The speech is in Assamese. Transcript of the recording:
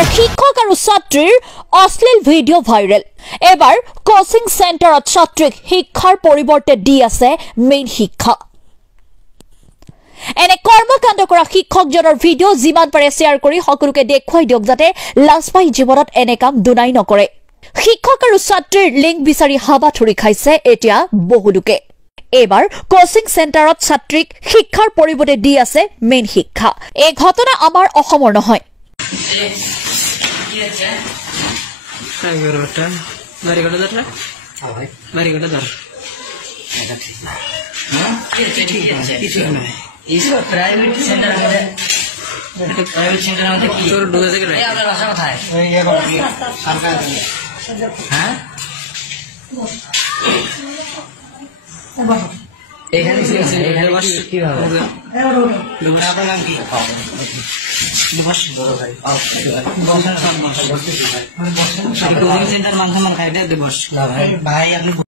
এবাৰ শিক্ষক আৰু ছাত্ৰীৰ অশ্লীল ভিডিঅ' ভাইৰেল এবাৰ কোচিং চেণ্টাৰত ছাত্ৰীক শিক্ষাৰ পৰিৱৰ্তে দি আছে মেইন শিক্ষা এনে কৰ্মকাণ্ড কৰা শিক্ষকজনৰ ভিডিঅ' যিমান পাৰে শ্বেয়াৰ কৰি সকলোকে দেখুৱাই দিয়ক যাতে লাজ পাই জীৱনত এনে কাম দুনাই নকৰে শিক্ষক আৰু ছাত্ৰীৰ লিংক বিচাৰি হাবাথুৰি খাইছে এতিয়া বহু লোকে এবাৰ কোচিং চেণ্টাৰত ছাত্ৰীক শিক্ষাৰ পৰিৱৰ্তে দি আছে মেইন শিক্ষা এই ঘটনা আমাৰ অসমৰ নহয় प्राइवेट सेंटर में प्राइवेट सेंटर में की चोर डुबे से ये आपका भाषा कथा है ये सरकार हैं এখানে বস কি হবে দুপুরে আপনার নাম কি বস বড় ভাই বসেন সব বসেন কোচিং সেন্টার মানতে মান খাইতে দে বস ভাই আপনি